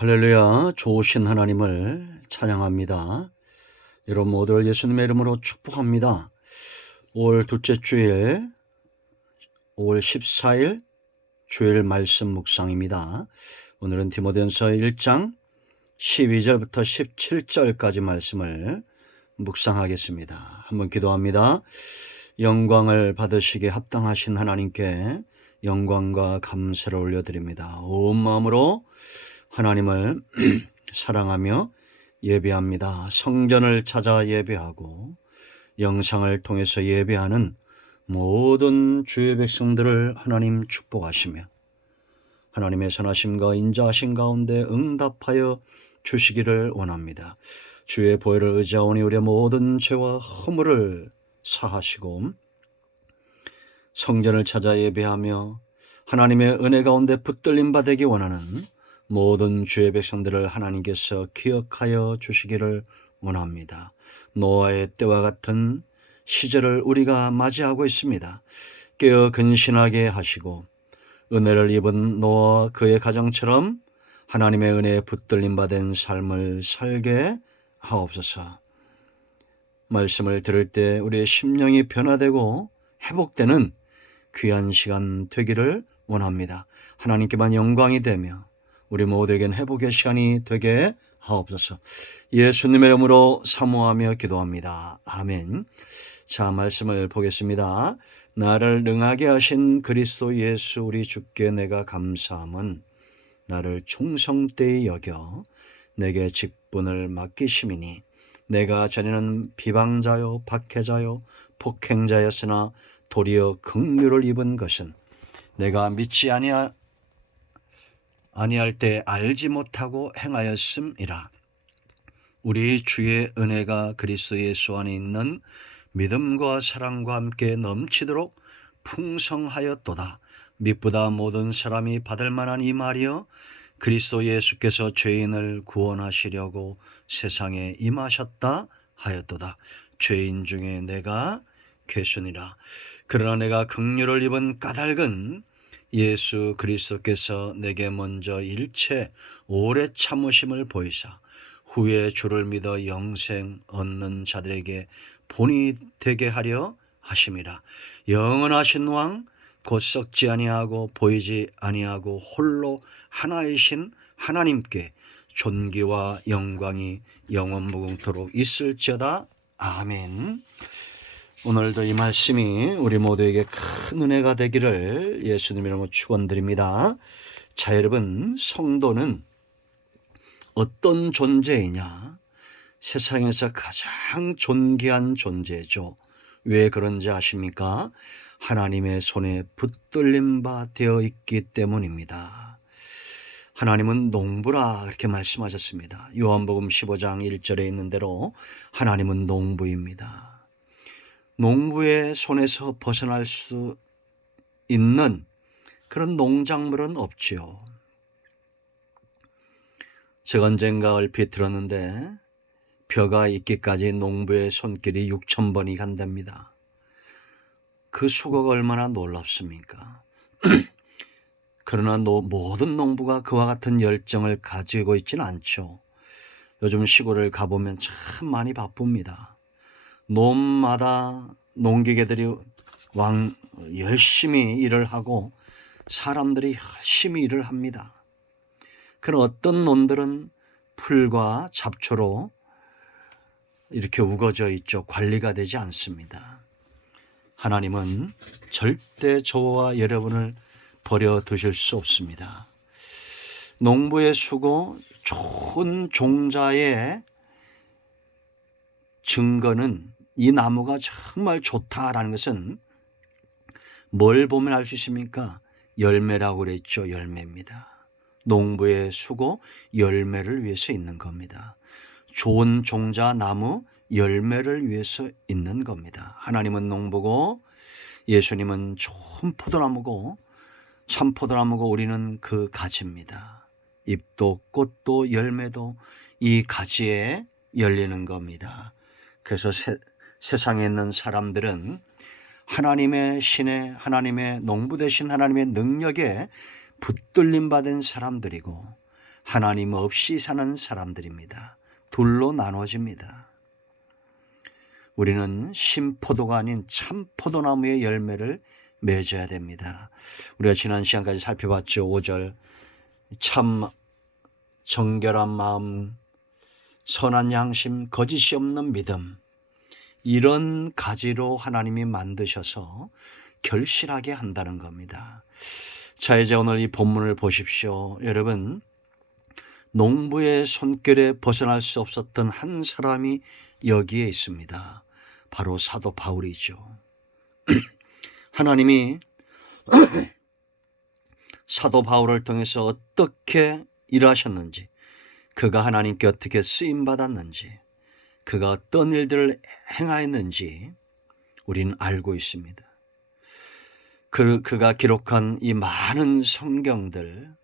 할렐루야, 좋으신 하나님을 찬양합니다. 여러분 모두를 예수님의 이름으로 축복합니다. 5월 둘째 주일, 5월 14일 주일 말씀 묵상입니다. 오늘은 디모데전서 1장 12절부터 17절까지 말씀을 묵상하겠습니다. 한번 기도합니다. 영광을 받으시기에 합당하신 하나님께 영광과 감사를 올려드립니다. 온 마음으로 하나님을 사랑하며 예배합니다. 성전을 찾아 예배하고 영상을 통해서 예배하는 모든 주의 백성들을 하나님 축복하시며 하나님의 선하심과 인자하심 가운데 응답하여 주시기를 원합니다. 주의 보혈을 의지하오니 우리의 모든 죄와 허물을 사하시고 성전을 찾아 예배하며 하나님의 은혜 가운데 붙들림 받기 원하는 모든 주의 백성들을 하나님께서 기억하여 주시기를 원합니다. 노아의 때와 같은 시절을 우리가 맞이하고 있습니다. 깨어 근신하게 하시고 은혜를 입은 노아와 그의 가정처럼 하나님의 은혜에 붙들림 받은 삶을 살게 하옵소서. 말씀을 들을 때 우리의 심령이 변화되고 회복되는 귀한 시간 되기를 원합니다. 하나님께만 영광이 되며 우리 모두에겐 회복의 시간이 되게 하옵소서. 예수님의 이름으로 사모하며 기도합니다. 아멘. 자, 말씀을 보겠습니다. 나를 능하게 하신 그리스도 예수 우리 주께 내가 감사함은 나를 충성되이 여겨 내게 직분을 맡기심이니 내가 전에는 비방자요 박해자요 폭행자였으나 도리어 긍휼을 입은 것은 내가 믿지 아니할 때 알지 못하고 행하였음이라. 우리 주의 은혜가 그리스도 예수 안에 있는 믿음과 사랑과 함께 넘치도록 풍성하였도다. 미쁘다 모든 사람이 받을 만한 이 말이여, 그리스도 예수께서 죄인을 구원하시려고 세상에 임하셨다 하였도다. 죄인 중에 내가 괴순이라. 그러나 내가 긍휼을 입은 까닭은 예수 그리스도께서 내게 먼저 일체 오래 참으심을 보이사 후에 주를 믿어 영생 얻는 자들에게 본이 되게 하려 하심이라. 영원하신 왕 곧 썩지 아니하고 보이지 아니하고 홀로 하나이신 하나님께 존귀와 영광이 영원무궁토록 있을지어다. 아멘. 오늘도 이 말씀이 우리 모두에게 큰 은혜가 되기를 예수님의 이름으로 축원드립니다. 자, 여러분, 성도는 어떤 존재이냐? 세상에서 가장 존귀한 존재죠. 왜 그런지 아십니까? 하나님의 손에 붙들림 바 되어 있기 때문입니다. 하나님은 농부라 그렇게 말씀하셨습니다. 요한복음 15장 1절에 있는 대로 하나님은 농부입니다. 농부의 손에서 벗어날 수 있는 그런 농작물은 없지요. 제가 언젠가 얼핏 들었는데 벼가 있기까지 농부의 손길이 6,000번이 간답니다. 그 수고가 얼마나 놀랍습니까? 그러나 모든 농부가 그와 같은 열정을 가지고 있지는 않죠. 요즘 시골을 가보면 참 많이 바쁩니다. 논마다 농기계들이 열심히 일을 하고 사람들이 열심히 일을 합니다. 그런 어떤 논들은 풀과 잡초로 이렇게 우거져 있죠. 관리가 되지 않습니다. 하나님은 절대 저와 여러분을 버려두실 수 없습니다. 농부의 수고, 좋은 종자의 증거는 이 나무가 정말 좋다라는 것은 뭘 보면 알 수 있습니까? 열매라고 그랬죠. 열매입니다. 농부의 수고, 열매를 위해서 있는 겁니다. 좋은 종자 나무, 열매를 위해서 있는 겁니다. 하나님은 농부고 예수님은 좋은 포도나무고 참 포도나무고 우리는 그 가지입니다. 잎도 꽃도 열매도 이 가지에 열리는 겁니다. 그래서 세상에 있는 사람들은 하나님의 신에, 하나님의 농부 되신 하나님의 능력에 붙들림 받은 사람들이고 하나님 없이 사는 사람들입니다. 둘로 나눠집니다. 우리는 신포도가 아닌 참포도나무의 열매를 맺어야 됩니다. 우리가 지난 시간까지 살펴봤죠. 5절 참 정결한 마음, 선한 양심, 거짓이 없는 믿음, 이런 가지로 하나님이 만드셔서 결실하게 한다는 겁니다. 자, 이제 오늘 이 본문을 보십시오. 여러분, 농부의 손길에 벗어날 수 없었던 한 사람이 여기에 있습니다. 바로 사도 바울이죠. 하나님이 사도 바울을 통해서 어떻게 일하셨는지, 그가 하나님께 어떻게 쓰임받았는지, 그가 어떤 일들을 행하였는지 우리는 알고 있습니다. 그가 기록한 이 많은 성경들,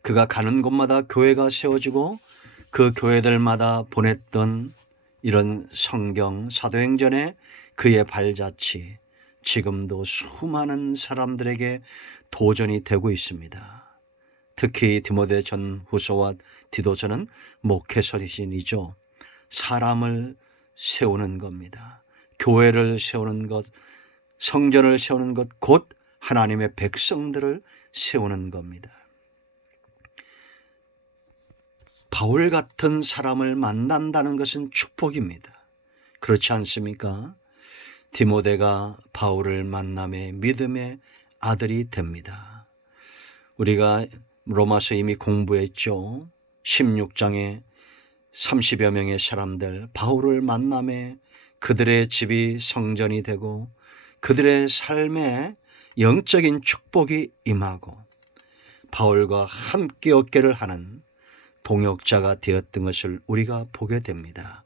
그가 가는 곳마다 교회가 세워지고 그 교회들마다 보냈던 이런 성경, 사도행전의 그의 발자취, 지금도 수많은 사람들에게 도전이 되고 있습니다. 특히 디모데 전후서와 디도서는 목회서이죠. 사람을 세우는 겁니다. 교회를 세우는 것, 성전을 세우는 것, 곧 하나님의 백성들을 세우는 겁니다. 바울 같은 사람을 만난다는 것은 축복입니다. 그렇지 않습니까? 디모데가 바울을 만남에 믿음의 아들이 됩니다. 우리가 로마서 이미 공부했죠. 16장에 30여 명의 사람들 바울을 만남에 그들의 집이 성전이 되고 그들의 삶에 영적인 축복이 임하고 바울과 함께 어깨를 하는 동역자가 되었던 것을 우리가 보게 됩니다.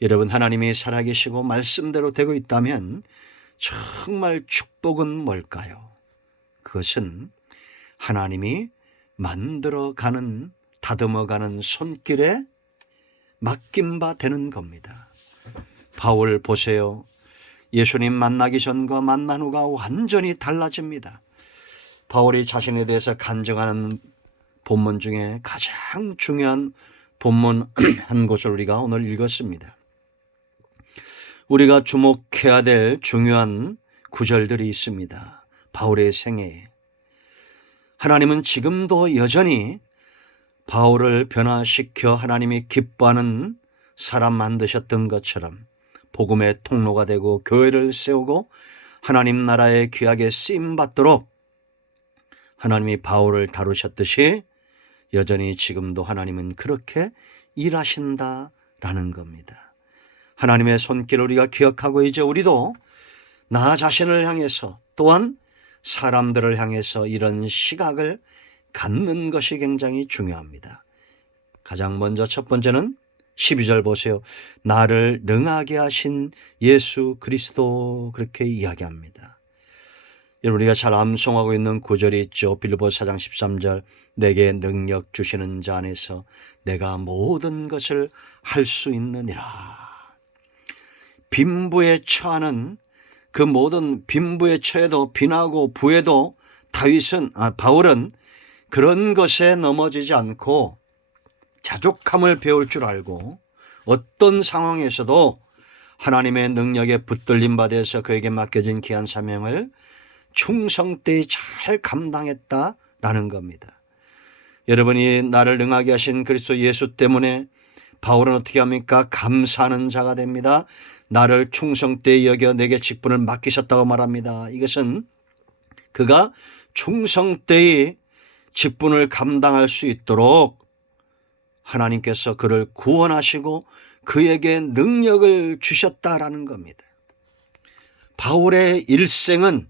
여러분, 하나님이 살아계시고 말씀대로 되고 있다면 정말 축복은 뭘까요? 그것은 하나님이 만들어가는, 다듬어가는 손길에 맡긴 바 되는 겁니다. 바울 보세요. 예수님 만나기 전과 만난 후가 완전히 달라집니다. 바울이 자신에 대해서 간증하는 본문 중에 가장 중요한 본문 한 곳을 우리가 오늘 읽었습니다. 우리가 주목해야 될 중요한 구절들이 있습니다. 바울의 생애에 하나님은 지금도 여전히 바울을 변화시켜 하나님이 기뻐하는 사람 만드셨던 것처럼 복음의 통로가 되고 교회를 세우고 하나님 나라의 귀하게 쓰임받도록 하나님이 바울을 다루셨듯이 여전히 지금도 하나님은 그렇게 일하신다라는 겁니다. 하나님의 손길을 우리가 기억하고 이제 우리도 나 자신을 향해서 또한 사람들을 향해서 이런 시각을 갖는 것이 굉장히 중요합니다. 가장 먼저 첫 번째는 12절 보세요. 나를 능하게 하신 예수 그리스도, 그렇게 이야기합니다. 여러분, 우리가 잘 암송하고 있는 구절이 있죠. 빌립보서 4장 13절 내게 능력 주시는 자 안에서 내가 모든 것을 할 수 있느니라. 빈부에 처하는 그 모든 빈부에 처해도 빈하고 부에도 바울은 그런 것에 넘어지지 않고 자족함을 배울 줄 알고 어떤 상황에서도 하나님의 능력에 붙들림 받아서 그에게 맡겨진 귀한 사명을 충성되이 잘 감당했다라는 겁니다. 여러분이 나를 능하게 하신 그리스도 예수 때문에 바울은 어떻게 합니까? 감사하는 자가 됩니다. 나를 충성되이 여겨 내게 직분을 맡기셨다고 말합니다. 이것은 그가 충성되이 직분을 감당할 수 있도록 하나님께서 그를 구원하시고 그에게 능력을 주셨다라는 겁니다. 바울의 일생은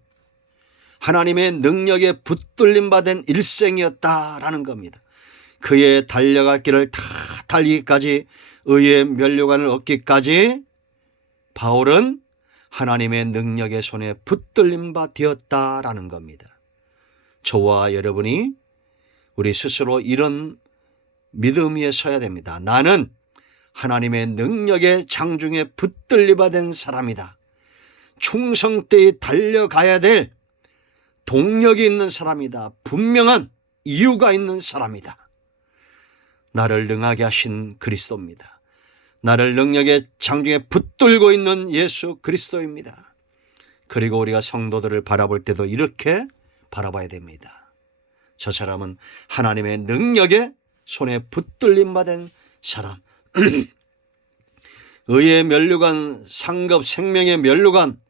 하나님의 능력에 붙들림 받은 일생이었다라는 겁니다. 그의 달려갈 길을 다 달리기까지, 의의 면류관을 얻기까지 바울은 하나님의 능력의 손에 붙들림 바 되었다라는 겁니다. 저와 여러분이 우리 스스로 이런 믿음 위에 서야 됩니다. 나는 하나님의 능력의 장중에 붙들림 받은 사람이다. 충성되이 달려가야 될 동력이 있는 사람이다. 분명한 이유가 있는 사람이다. 나를 능하게 하신 그리스도입니다. 나를 능력의 장중에 붙들고 있는 예수 그리스도입니다. 그리고 우리가 성도들을 바라볼 때도 이렇게 바라봐야 됩니다. 저 사람은 하나님의 능력의 손에 붙들림 받은 사람. 의의 면류관, 상급, 생명의 면류관,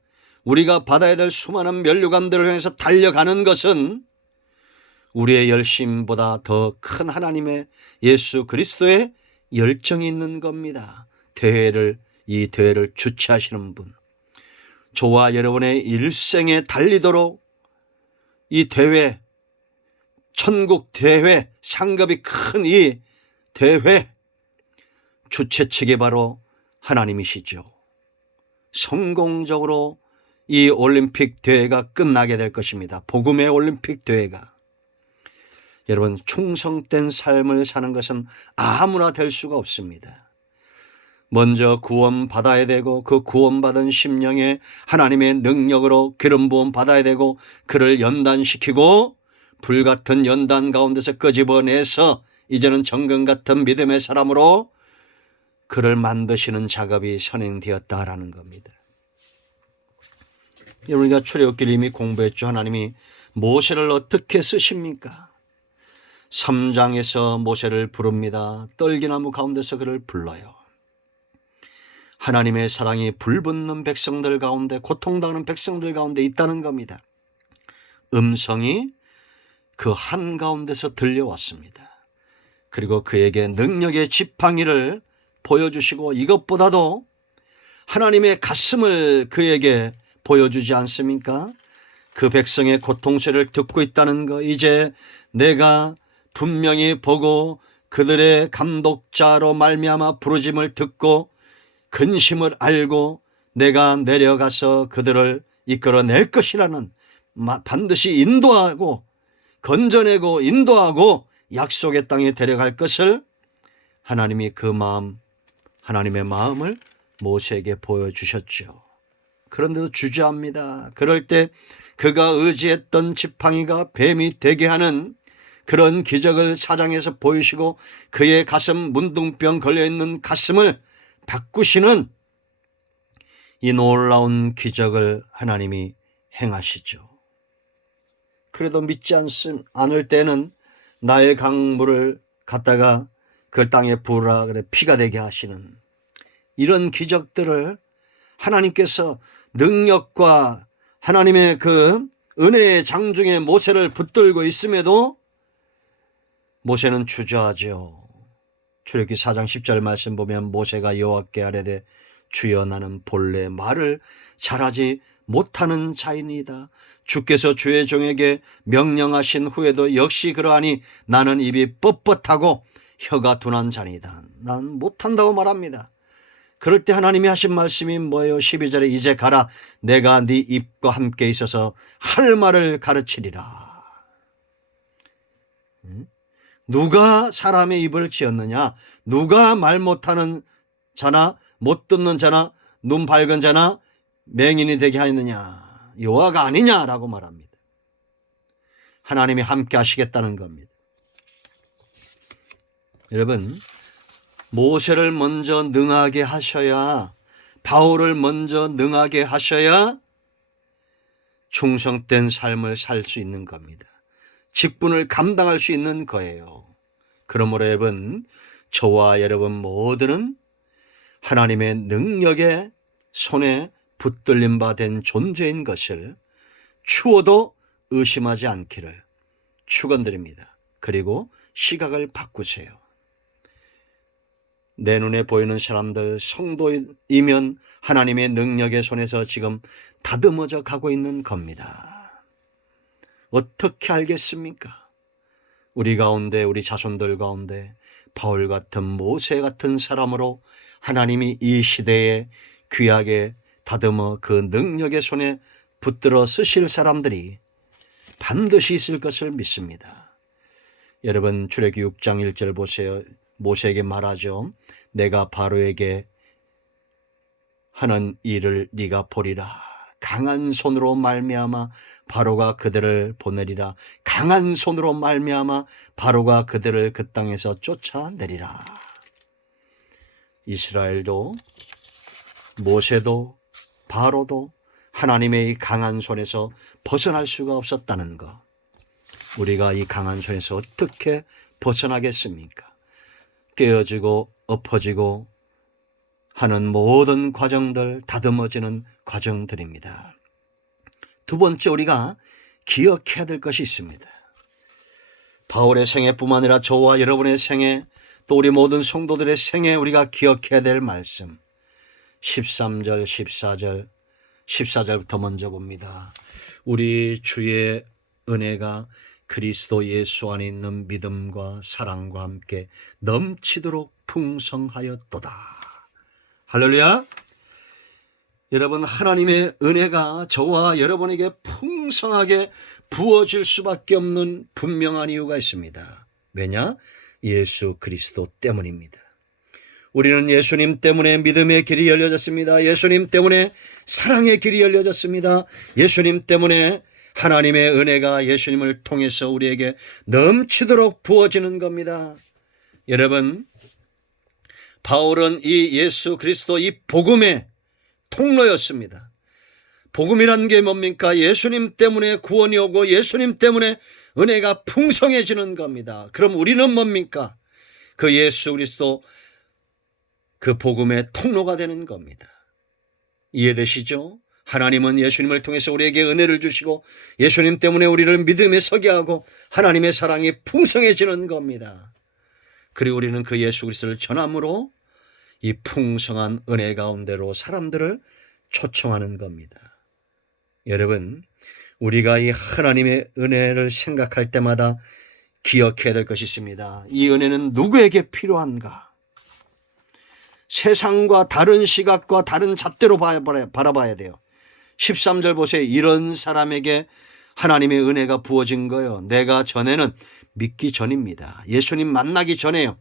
우리가 받아야 될 수많은 면류관들을 향해서 달려가는 것은 우리의 열심보다 더 큰 하나님의 예수 그리스도의 열정이 있는 겁니다. 이 대회를 주최하시는 분, 저와 여러분의 일생에 달리도록 이 대회, 천국 대회, 상급이 큰 이 대회 주최 측이 바로 하나님이시죠. 성공적으로 이 올림픽 대회가 끝나게 될 것입니다. 복음의 올림픽 대회가. 여러분, 충성된 삶을 사는 것은 아무나 될 수가 없습니다. 먼저 구원받아야 되고 그 구원받은 심령에 하나님의 능력으로 기름 부음 받아야 되고 그를 연단시키고 불같은 연단 가운데서 끄집어내서 이제는 정금 같은 믿음의 사람으로 그를 만드시는 작업이 선행되었다라는 겁니다. 우리가 출애굽기를 이미 공부했죠. 하나님이 모세를 어떻게 쓰십니까? 3장에서 모세를 부릅니다. 떨기나무 가운데서 그를 불러요. 하나님의 사랑이 불붙는 백성들 가운데, 고통당하는 백성들 가운데 있다는 겁니다. 음성이 그 한가운데서 들려왔습니다. 그리고 그에게 능력의 지팡이를 보여주시고 이것보다도 하나님의 가슴을 그에게 보여주지 않습니까? 그 백성의 고통소리를 듣고 있다는 거, 이제 내가 분명히 보고 그들의 감독자로 말미암아 부르짐을 듣고 근심을 알고 내가 내려가서 그들을 이끌어낼 것이라는, 반드시 인도하고 건져내고 인도하고 약속의 땅에 데려갈 것을 하나님이 그 마음, 하나님의 마음을 모세에게 보여주셨죠. 그런데도 주저합니다. 그럴 때 그가 의지했던 지팡이가 뱀이 되게 하는 그런 기적을 4장에서 보이시고 그의 가슴, 문둥병 걸려있는 가슴을 바꾸시는 이 놀라운 기적을 하나님이 행하시죠. 그래도 믿지 않을 때는 나일 강물을 갖다가 그 땅에 부으라 그래 피가 되게 하시는 이런 기적들을 하나님께서 능력과 하나님의 그 은혜의 장중에 모세를 붙들고 있음에도 모세는 주저하죠. 출애굽기 4장 10절 말씀 보면 모세가 여호와께 아뢰되 주여 나는 본래 말을 잘하지 못하는 자이니이다. 주께서 주의 종에게 명령하신 후에도 역시 그러하니 나는 입이 뻣뻣하고 혀가 둔한 자니다. 난 못한다고 말합니다. 그럴 때 하나님이 하신 말씀이 뭐예요? 12절에 이제 가라. 내가 네 입과 함께 있어서 할 말을 가르치리라. 누가 사람의 입을 지었느냐? 누가 말 못하는 자나 못 듣는 자나 눈 밝은 자나 맹인이 되게 하였느냐? 여호와가 아니냐라고 말합니다. 하나님이 함께 하시겠다는 겁니다. 여러분, 모세를 먼저 능하게 하셔야, 바울을 먼저 능하게 하셔야 충성된 삶을 살 수 있는 겁니다. 직분을 감당할 수 있는 거예요. 그러므로 여러분, 저와 여러분 모두는 하나님의 능력의 손에 붙들림 바 된 존재인 것을 추워도 의심하지 않기를 축원드립니다. 그리고 시각을 바꾸세요. 내 눈에 보이는 사람들, 성도이면 하나님의 능력의 손에서 지금 다듬어져 가고 있는 겁니다. 어떻게 알겠습니까? 우리 가운데, 우리 자손들 가운데 바울 같은, 모세 같은 사람으로 하나님이 이 시대에 귀하게 다듬어 그 능력의 손에 붙들어 쓰실 사람들이 반드시 있을 것을 믿습니다. 여러분, 출애굽기 6장 1절 보세요. 모세에게 말하죠. 내가 바로에게 하는 일을 네가 보리라. 강한 손으로 말미암아 바로가 그들을 보내리라. 강한 손으로 말미암아 바로가 그들을 그 땅에서 쫓아내리라. 이스라엘도 모세도 바로도 하나님의 이 강한 손에서 벗어날 수가 없었다는 것. 우리가 이 강한 손에서 어떻게 벗어나겠습니까? 깨어지고 엎어지고 하는 모든 과정들, 다듬어지는 과정들입니다. 두 번째, 우리가 기억해야 될 것이 있습니다. 바울의 생애뿐만 아니라 저와 여러분의 생애, 또 우리 모든 성도들의 생애 우리가 기억해야 될 말씀. 13절, 14절부터 먼저 봅니다. 우리 주의 은혜가 그리스도 예수 안에 있는 믿음과 사랑과 함께 넘치도록 풍성하였도다. 할렐루야. 여러분, 하나님의 은혜가 저와 여러분에게 풍성하게 부어질 수밖에 없는 분명한 이유가 있습니다. 왜냐? 예수 그리스도 때문입니다. 우리는 예수님 때문에 믿음의 길이 열려졌습니다. 예수님 때문에 사랑의 길이 열려졌습니다. 예수님 때문에 하나님의 은혜가 예수님을 통해서 우리에게 넘치도록 부어지는 겁니다. 여러분, 바울은 이 예수 그리스도 이 복음의 통로였습니다. 복음이란 게 뭡니까? 예수님 때문에 구원이 오고 예수님 때문에 은혜가 풍성해지는 겁니다. 그럼 우리는 뭡니까? 그 예수 그리스도 그 복음의 통로가 되는 겁니다. 이해되시죠? 하나님은 예수님을 통해서 우리에게 은혜를 주시고 예수님 때문에 우리를 믿음에 서게 하고 하나님의 사랑이 풍성해지는 겁니다. 그리고 우리는 그 예수 그리스도를 전함으로 이 풍성한 은혜 가운데로 사람들을 초청하는 겁니다. 여러분, 우리가 이 하나님의 은혜를 생각할 때마다 기억해야 될 것이 있습니다. 이 은혜는 누구에게 필요한가? 세상과 다른 시각과 다른 잣대로 바라봐야 돼요. 13절 보세요. 이런 사람에게 하나님의 은혜가 부어진 거예요. 내가 전에는 믿기 전입니다. 예수님 만나기 전에요.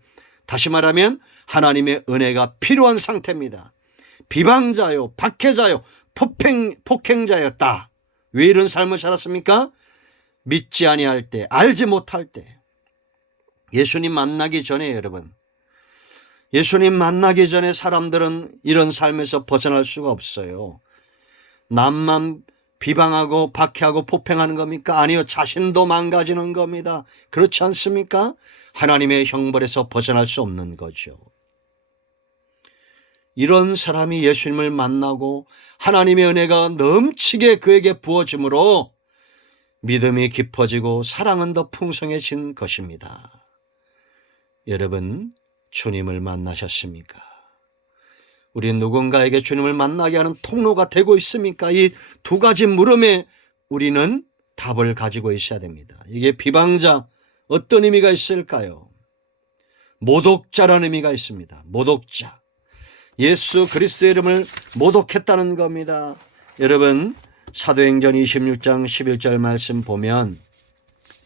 다시 말하면 하나님의 은혜가 필요한 상태입니다. 비방자요, 박해자요, 폭행자였다. 왜 이런 삶을 살았습니까? 믿지 아니할 때, 알지 못할 때. 예수님 만나기 전에 여러분, 예수님 만나기 전에 사람들은 이런 삶에서 벗어날 수가 없어요. 남만 비방하고 박해하고 폭행하는 겁니까? 아니요. 자신도 망가지는 겁니다. 그렇지 않습니까? 하나님의 형벌에서 벗어날 수 없는 거죠. 이런 사람이 예수님을 만나고 하나님의 은혜가 넘치게 그에게 부어짐으로 믿음이 깊어지고 사랑은 더 풍성해진 것입니다. 여러분, 주님을 만나셨습니까? 우리 누군가에게 주님을 만나게 하는 통로가 되고 있습니까? 이 두 가지 물음에 우리는 답을 가지고 있어야 됩니다. 이게 비방자, 어떤 의미가 있을까요? 모독자라는 의미가 있습니다. 모독자. 예수 그리스도의 이름을 모독했다는 겁니다. 여러분, 사도행전 26장 11절 말씀 보면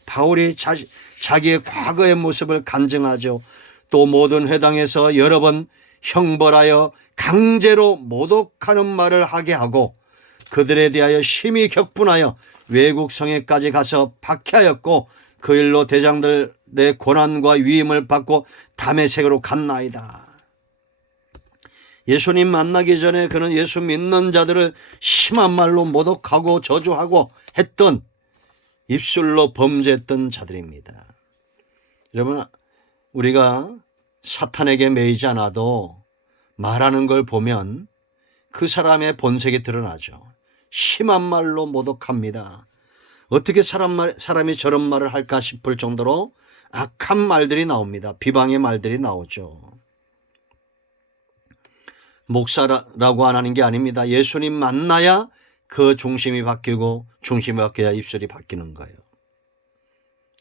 바울이 자기의 과거의 모습을 간증하죠. 또 모든 회당에서 여러 번 형벌하여 강제로 모독하는 말을 하게 하고 그들에 대하여 심히 격분하여 외국 성에까지 가서 박해하였고 그 일로 대장들의 고난과 위임을 받고 다메섹으로 갔나이다. 예수님 만나기 전에 그는 예수 믿는 자들을 심한 말로 모독하고 저주하고 했던, 입술로 범죄했던 자들입니다. 여러분, 우리가 사탄에게 매이지 않아도 말하는 걸 보면 그 사람의 본색이 드러나죠. 심한 말로 모독합니다. 어떻게 사람이 저런 말을 할까 싶을 정도로 악한 말들이 나옵니다. 비방의 말들이 나오죠. 목사라고 안 하는 게 아닙니다. 예수님 만나야 그 중심이 바뀌고 중심이 바뀌어야 입술이 바뀌는 거예요.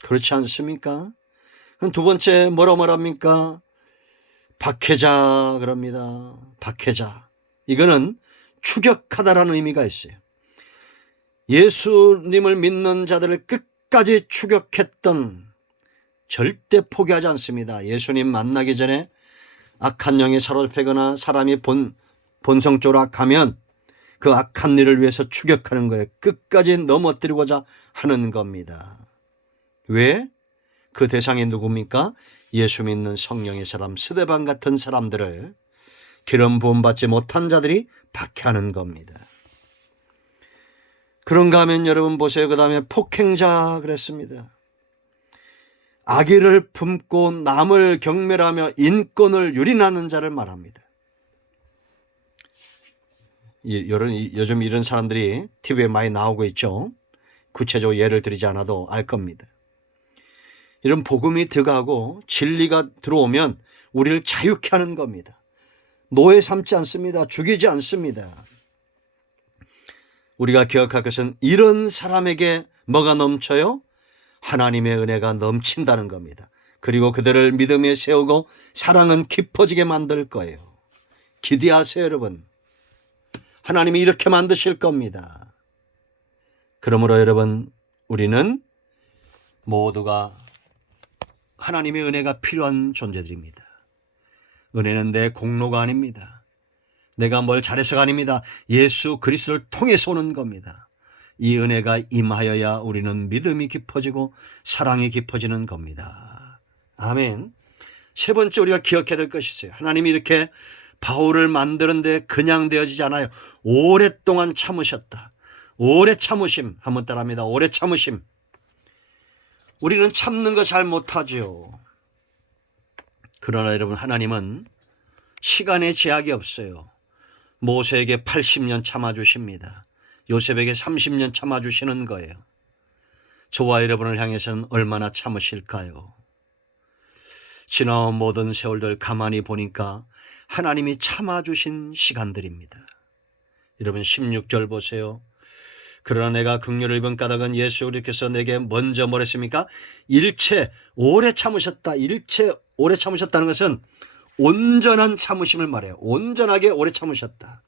그렇지 않습니까? 그럼 두 번째 뭐라 말합니까? 박해자 그럽니다. 박해자. 이거는 추격하다라는 의미가 있어요. 예수님을 믿는 자들을 끝까지 추격했던, 절대 포기하지 않습니다. 예수님 만나기 전에 악한 영에 사로잡히거나 사람이 본성적으로 악하면 그 악한 일을 위해서 추격하는 거예요. 끝까지 넘어뜨리고자 하는 겁니다. 왜? 그 대상이 누굽니까? 예수 믿는 성령의 사람, 스데반 같은 사람들을 기름 부음 받지 못한 자들이 박해하는 겁니다. 그런가 하면 여러분 보세요. 그 다음에 폭행자 그랬습니다. 악의를 품고 남을 경멸하며 인권을 유린하는 자를 말합니다. 요즘 이런 사람들이 TV에 많이 나오고 있죠. 구체적으로 예를 들이지 않아도 알 겁니다. 이런 복음이 들어가고 진리가 들어오면 우리를 자유케 하는 겁니다. 노예 삼지 않습니다. 죽이지 않습니다. 우리가 기억할 것은 이런 사람에게 뭐가 넘쳐요? 하나님의 은혜가 넘친다는 겁니다. 그리고 그들을 믿음에 세우고 사랑은 깊어지게 만들 거예요. 기대하세요, 여러분. 하나님이 이렇게 만드실 겁니다. 그러므로 여러분, 우리는 모두가 하나님의 은혜가 필요한 존재들입니다. 은혜는 내 공로가 아닙니다. 내가 뭘 잘해서가 아닙니다. 예수 그리스도를 통해서 오는 겁니다. 이 은혜가 임하여야 우리는 믿음이 깊어지고 사랑이 깊어지는 겁니다. 아멘. 세 번째 우리가 기억해야 될 것이 있어요. 하나님이 이렇게 바울을 만드는데 그냥 되어지지 않아요. 오랫동안 참으셨다. 오래 참으심. 한번 따라합니다. 오래 참으심. 우리는 참는 거 잘 못하죠. 그러나 여러분, 하나님은 시간에 제약이 없어요. 모세에게 80년 참아주십니다. 요셉에게 30년 참아주시는 거예요. 저와 여러분을 향해서는 얼마나 참으실까요? 지나온 모든 세월들 가만히 보니까 하나님이 참아주신 시간들입니다. 여러분 16절 보세요. 그러나 내가 긍휼을 입은 까닭은 예수 그리스도께서 내게 먼저 뭐랬습니까? 일체 오래 참으셨다. 일체 오래 참으셨다는 것은 온전한 참으심을 말해요. 온전하게 오래 참으셨다.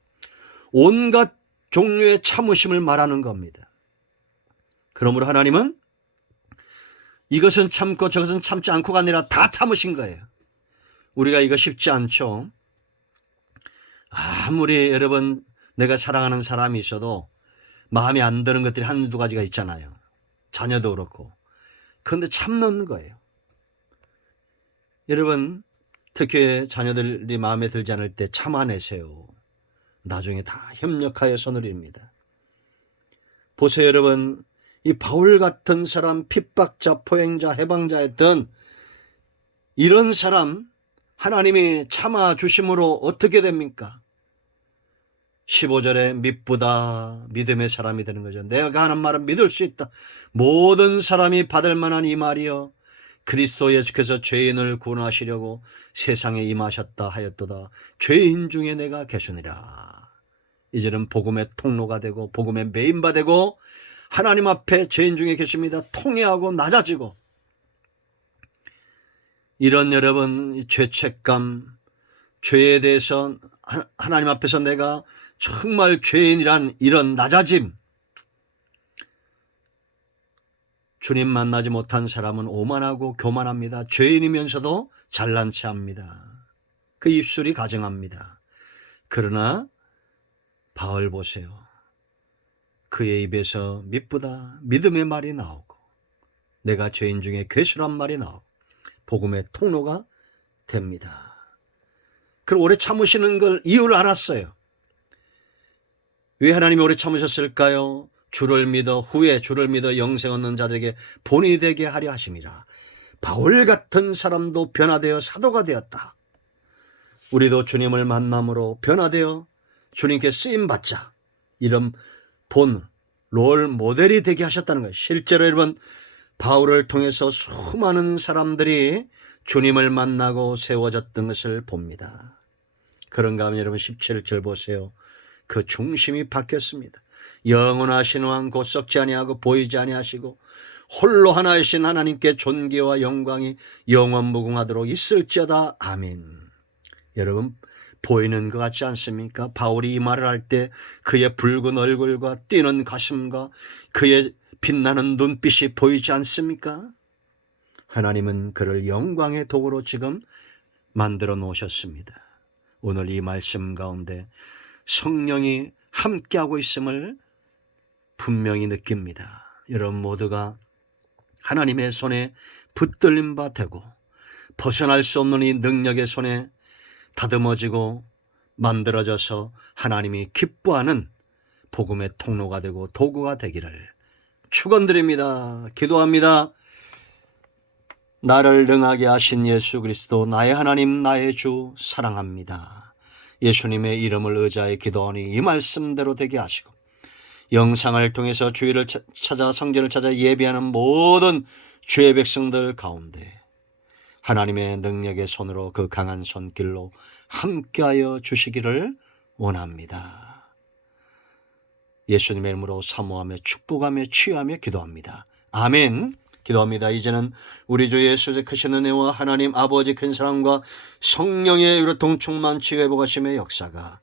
온갖 종류의 참으심을 말하는 겁니다. 그러므로 하나님은 이것은 참고 저것은 참지 않고가 아니라 다 참으신 거예요. 우리가 이거 쉽지 않죠. 아무리 여러분 내가 사랑하는 사람이 있어도 마음에 안 드는 것들이 한두 가지가 있잖아요. 자녀도 그렇고. 그런데 참는 거예요. 여러분 특히 자녀들이 마음에 들지 않을 때 참아내세요. 나중에 다 협력하여 손을 이룹니다. 보세요 여러분. 이 바울 같은 사람, 핍박자, 포행자, 해방자였던 이런 사람 하나님이 참아주심으로 어떻게 됩니까? 15절에 믿보다 믿음의 사람이 되는 거죠. 내가 하는 말은 믿을 수 있다. 모든 사람이 받을 만한 이 말이요. 그리스도 예수께서 죄인을 구원하시려고 세상에 임하셨다 하였도다. 죄인 중에 내가 계시니라. 이제는 복음의 통로가 되고 복음의 메인바 되고 하나님 앞에 죄인 중에 계십니다. 통회하고 낮아지고 이런 여러분 죄책감, 죄에 대해서 하나님 앞에서 내가 정말 죄인이란 이런 낮아짐, 주님 만나지 못한 사람은 오만하고 교만합니다. 죄인이면서도 잘난 체합니다. 그 입술이 가증합니다. 그러나 바울 보세요. 그의 입에서 믿보다 믿음의 말이 나오고 내가 죄인 중에 괴수란 말이 나오고 복음의 통로가 됩니다. 그럼 오래 참으시는 걸 이유를 알았어요. 왜 하나님이 오래 참으셨을까요? 주를 믿어 후에 주를 믿어 영생 얻는 자들에게 본이 되게 하려 하심이라. 바울 같은 사람도 변화되어 사도가 되었다. 우리도 주님을 만남으로 변화되어 주님께 쓰임받자. 이런 본 롤 모델이 되게 하셨다는 거예요. 실제로 여러분 바울을 통해서 수많은 사람들이 주님을 만나고 세워졌던 것을 봅니다. 그런가 하면 여러분 17절 보세요. 그 중심이 바뀌었습니다. 영원하신 왕 곧 썩지 아니하고 보이지 아니하시고 홀로 하나이신 하나님께 존귀와 영광이 영원 무궁하도록 있을지어다. 아멘. 여러분 보이는 것 같지 않습니까? 바울이 이 말을 할 때 그의 붉은 얼굴과 뛰는 가슴과 그의 빛나는 눈빛이 보이지 않습니까? 하나님은 그를 영광의 도구로 지금 만들어 놓으셨습니다. 오늘 이 말씀 가운데 성령이 함께하고 있음을 분명히 느낍니다. 여러분 모두가 하나님의 손에 붙들림 바 되고 벗어날 수 없는 이 능력의 손에 다듬어지고 만들어져서 하나님이 기뻐하는 복음의 통로가 되고 도구가 되기를 축원드립니다. 기도합니다. 나를 능하게 하신 예수 그리스도 나의 하나님 나의 주 사랑합니다. 예수님의 이름을 의지하여 기도하니 이 말씀대로 되게 하시고 영상을 통해서 주의를 찾아 성전을 찾아 예배하는 모든 주의 백성들 가운데 하나님의 능력의 손으로 그 강한 손길로 함께하여 주시기를 원합니다. 예수님의 이름으로 사모하며 축복하며 취하며 기도합니다. 아멘. 기도합니다. 이제는 우리 주 예수의 크신 은혜와 하나님 아버지 큰 사랑과 성령의 유로통 충만 치유회복하심의 역사가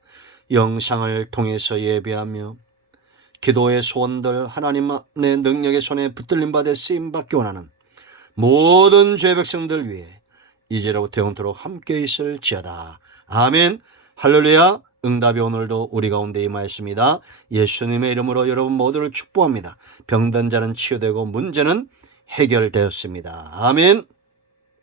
영상을 통해서 예배하며 기도의 소원들 하나님의 능력의 손에 붙들림 받아 쓰임받기 원하는 모든 죄 백성들 위해 이제로부터 영원토록 함께 있을지어다. 아멘. 할렐루야. 응답이 오늘도 우리 가운데 임하였습니다. 예수님의 이름으로 여러분 모두를 축복합니다. 병든 자는 치유되고 문제는 해결되었습니다. 아멘.